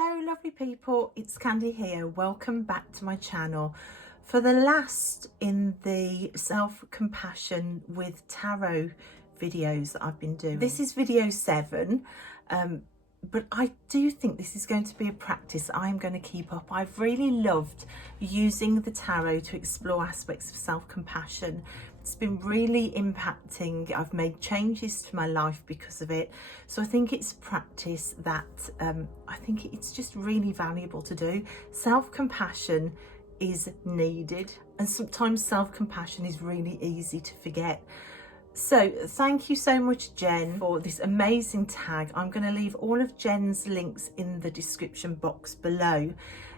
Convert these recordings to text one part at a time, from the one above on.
Hello lovely people, it's Candy here. Welcome back to my channel for the last in the self-compassion with tarot videos that I've been doing. This is video 7, but I do think this is going to be a practice I'm going to keep up. I've really loved using the tarot to explore aspects of self-compassion. It's been really impacting. I've made changes to my life because of it. So I think it's practice that I think it's just really valuable to do. Self-compassion is needed, and sometimes self-compassion is really easy to forget. So thank you so much, Jen, for this amazing tag. I'm going to leave all of Jen's links in the description box below.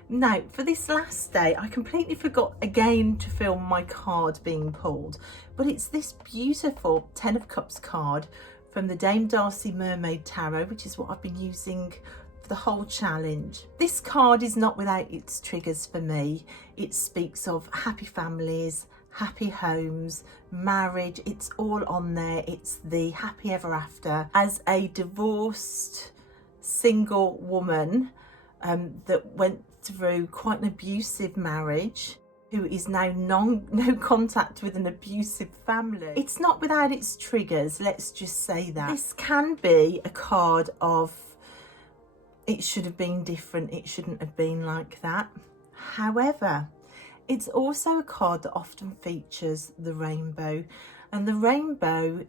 Now, for this last day, I completely forgot again to film my card being pulled, but it's this beautiful 10 of Cups card from the Dame Darcy Mermaid Tarot, which is what I've been using for the whole challenge. This card is not without its triggers for me. It speaks of happy families, happy homes, marriage. It's all on there. It's the happy ever after. As a divorced single woman that went through quite an abusive marriage, who is now no contact with an abusive family, it's not without its triggers, let's just say that. This can be a card of it should have been different, it shouldn't have been like that. However, it's also a card that often features the rainbow, and the rainbow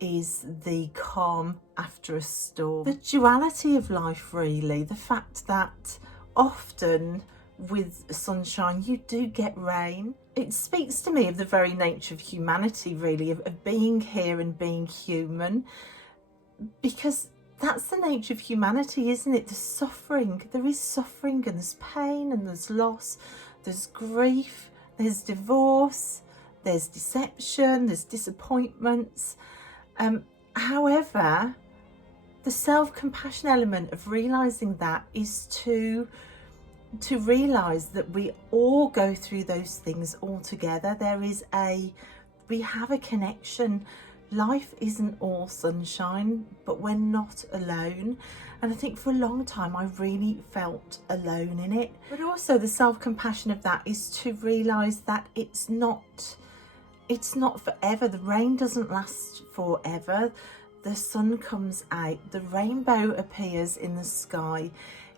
is the calm after a storm. The duality of life, really. The fact that often with sunshine you do get rain. It speaks to me of the very nature of humanity, really, of being here and being human, because that's the nature of humanity, isn't it? There's suffering. There is suffering, and there's pain, and there's loss, there's grief, there's divorce, there's deception, there's disappointments. However, the self-compassion element of realizing that is to realize that we all go through those things all together. We have a connection. Life isn't all sunshine, but we're not alone. And I think for a long time I really felt alone in it. But also the self-compassion of that is to realize that it's not forever. The rain doesn't last forever. The sun comes out, the rainbow appears in the sky.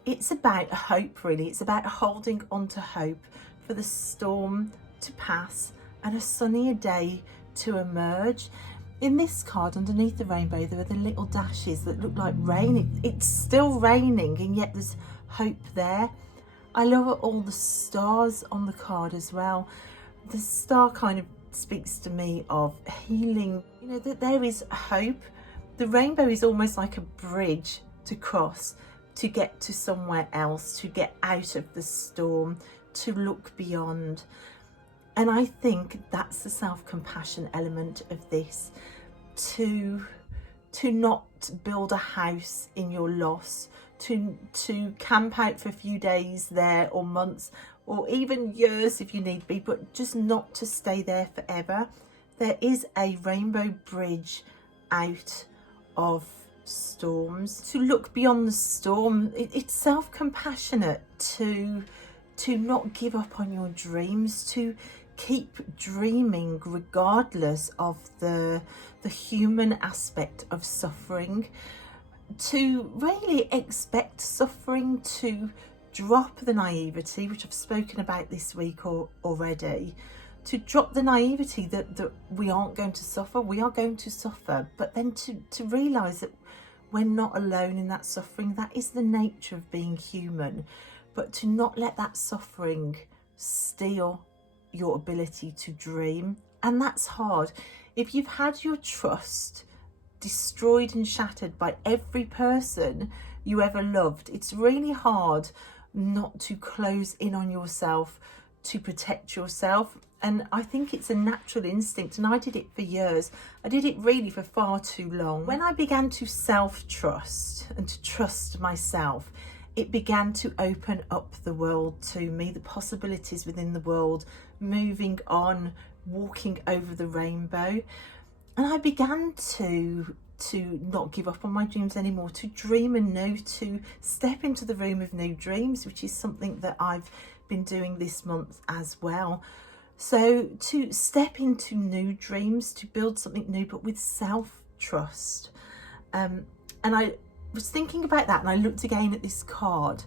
It's about hope, really. It's about holding on to hope for the storm to pass and a sunnier day to emerge. In this card, underneath the rainbow, there are the little dashes that look like rain. It's still raining, and yet there's hope there. I love all the stars on the card as well. The star kind of speaks to me of healing, you know, that there is hope. The rainbow is almost like a bridge to cross, to get to somewhere else, to get out of the storm, to look beyond. And I think that's the self-compassion element of this, to not build a house in your loss, to camp out for a few days there, or months, or even years if you need be, but just not to stay there forever. There is a rainbow bridge out of storms, to look beyond the storm. It's self-compassionate to not give up on your dreams, to keep dreaming regardless of the human aspect of suffering, to really expect suffering, to drop the naivety, which I've spoken about this week already, to drop the naivety that we aren't going to suffer. We are going to suffer, but then to realise that we're not alone in that suffering. That is the nature of being human, but to not let that suffering steal your ability to dream. And that's hard. If you've had your trust destroyed and shattered by every person you ever loved, it's really hard not to close in on yourself, to protect yourself. And I think it's a natural instinct, and I did it for years. I did it really for far too long. When I began to self-trust and to trust myself, it began to open up the world to me, the possibilities within the world, moving on, walking over the rainbow. And I began to to not give up on my dreams anymore, to dream anew, to step into the room of new dreams, which is something that I've been doing this month as well. So to step into new dreams, to build something new, but with self-trust. And I was thinking about that, and I looked again at this card,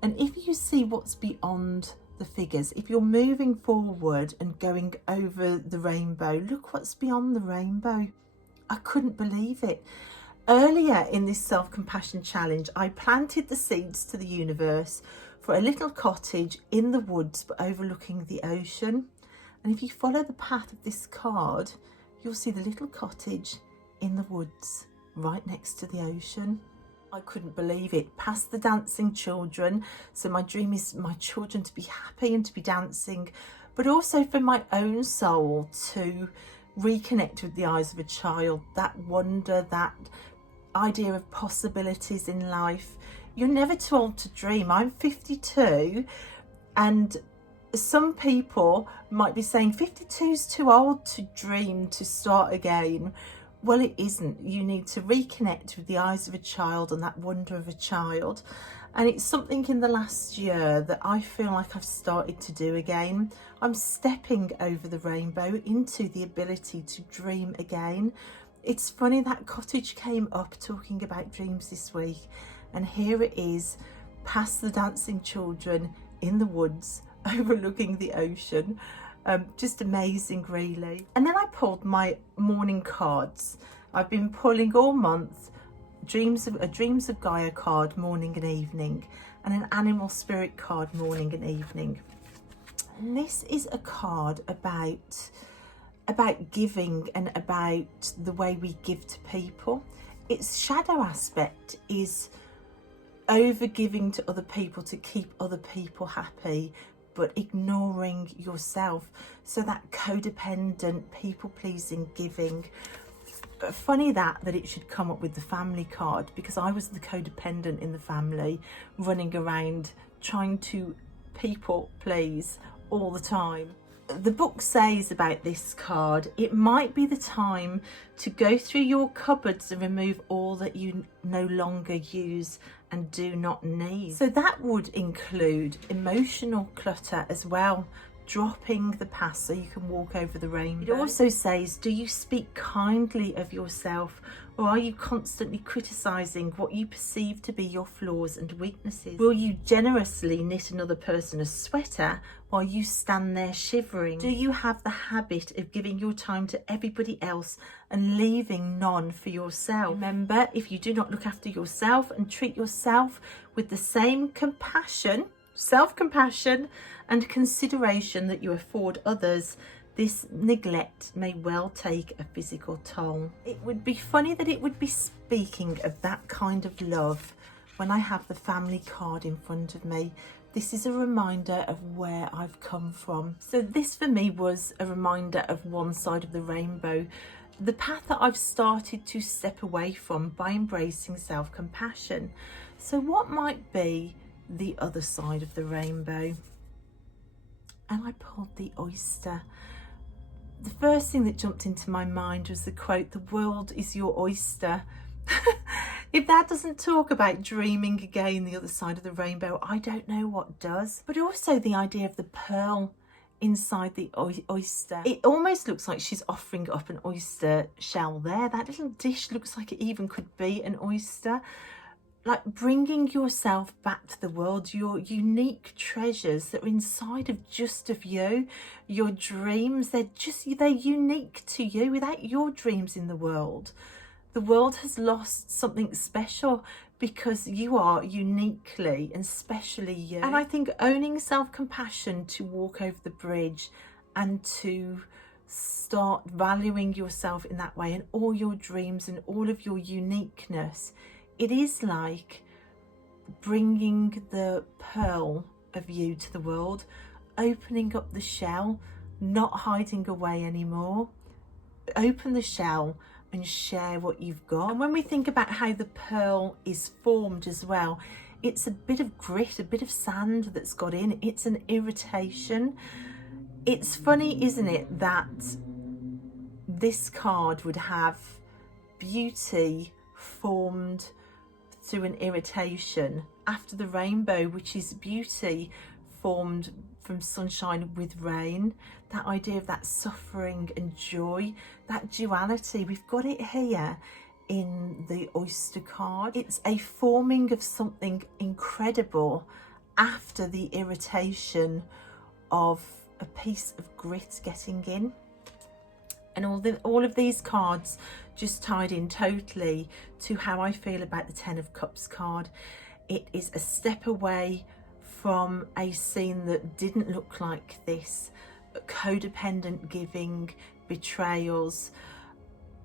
and if you see what's beyond the figures, if you're moving forward and going over the rainbow, look what's beyond the rainbow. I couldn't believe it. Earlier in this self-compassion challenge, I planted the seeds to the universe for a little cottage in the woods but overlooking the ocean. And if you follow the path of this card, you'll see the little cottage in the woods right next to the ocean. I couldn't believe it. Past the dancing children. So my dream is my children to be happy and to be dancing, but also for my own soul to reconnect with the eyes of a child, that wonder, that idea of possibilities in life. You're never too old to dream. I'm 52, and some people might be saying 52 is too old to dream, to start again. Well, it isn't. You need to reconnect with the eyes of a child and that wonder of a child. And it's something in the last year that I feel like I've started to do again. I'm stepping over the rainbow into the ability to dream again. It's funny, that cottage came up talking about dreams this week, and here it is, past the dancing children in the woods overlooking the ocean. Just amazing, really. And then I pulled my morning cards. I've been pulling all month a Dreams of Gaia card morning and evening, and an animal spirit card morning and evening. And this is a card about giving and about the way we give to people. Its shadow aspect is over giving to other people to keep other people happy, but ignoring yourself. So that codependent, people-pleasing giving. Funny that it should come up with the family card, because I was the codependent in the family, running around trying to people please all the time. The book says about this card, it might be the time to go through your cupboards and remove all that you no longer use and do not need. So that would include emotional clutter as well, dropping the past so you can walk over the rainbow. It also says, do you speak kindly of yourself, or are you constantly criticizing what you perceive to be your flaws and weaknesses? Will you generously knit another person a sweater while you stand there shivering? Do you have the habit of giving your time to everybody else and leaving none for yourself? Remember, if you do not look after yourself and treat yourself with the same compassion, self-compassion and consideration that you afford others, this neglect may well take a physical toll. It would be funny that it would be speaking of that kind of love when I have the family card in front of me. This is a reminder of where I've come from. So this for me was a reminder of one side of the rainbow, the path that I've started to step away from by embracing self-compassion. So what might be the other side of the rainbow? And I pulled the oyster. The first thing that jumped into my mind was the quote, "The world is your oyster." If that doesn't talk about dreaming again, the other side of the rainbow, I don't know what does. But also the idea of the pearl inside the oyster. It almost looks like she's offering up an oyster shell there. That little dish looks like it even could be an oyster. Like bringing yourself back to the world, your unique treasures that are inside of just of you, your dreams, they're unique to you. Without your dreams in the world has lost something special, because you are uniquely and specially you. And I think owning self-compassion to walk over the bridge and to start valuing yourself in that way and all your dreams and all of your uniqueness, it is like bringing the pearl of you to the world, opening up the shell, not hiding away anymore. Open the shell and share what you've got. And when we think about how the pearl is formed as well, it's a bit of grit, a bit of sand that's got in. It's an irritation. It's funny, isn't it, that this card would have beauty formed through an irritation, after the rainbow, which is beauty formed from sunshine with rain. That idea of that suffering and joy, that duality, we've got it here in the oyster card. It's a forming of something incredible after the irritation of a piece of grit getting in. And all of these cards just tied in totally to how I feel about the Ten of Cups card. It is a step away from a scene that didn't look like this. Codependent giving, betrayals,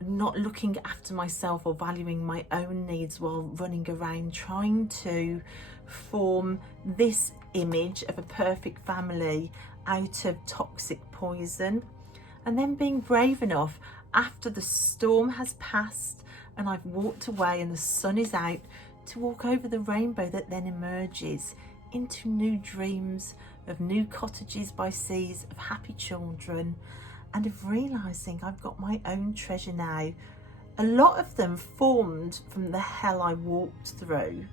not looking after myself or valuing my own needs while running around trying to form this image of a perfect family out of toxic poison. And then being brave enough after the storm has passed and I've walked away and the sun is out to walk over the rainbow that then emerges into new dreams of new cottages by seas, of happy children, and of realising I've got my own treasure now. A lot of them formed from the hell I walked through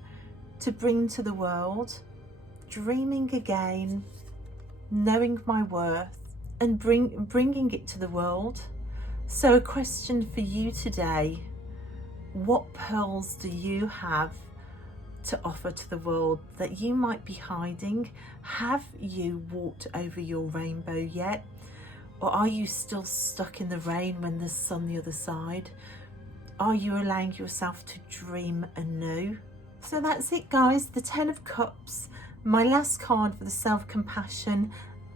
to bring to the world, dreaming again, knowing my worth, and bringing it to the world. So a question for you today: what pearls do you have to offer to the world that you might be hiding? Have you walked over your rainbow yet? Or are you still stuck in the rain when there's sun the other side? Are you allowing yourself to dream anew? So that's it, guys. The Ten of Cups, my last card for the Self-Compassion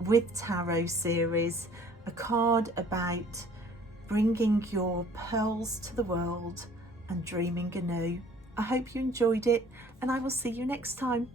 with Tarot series. A card about bringing your pearls to the world and dreaming anew. I hope you enjoyed it, and I will see you next time.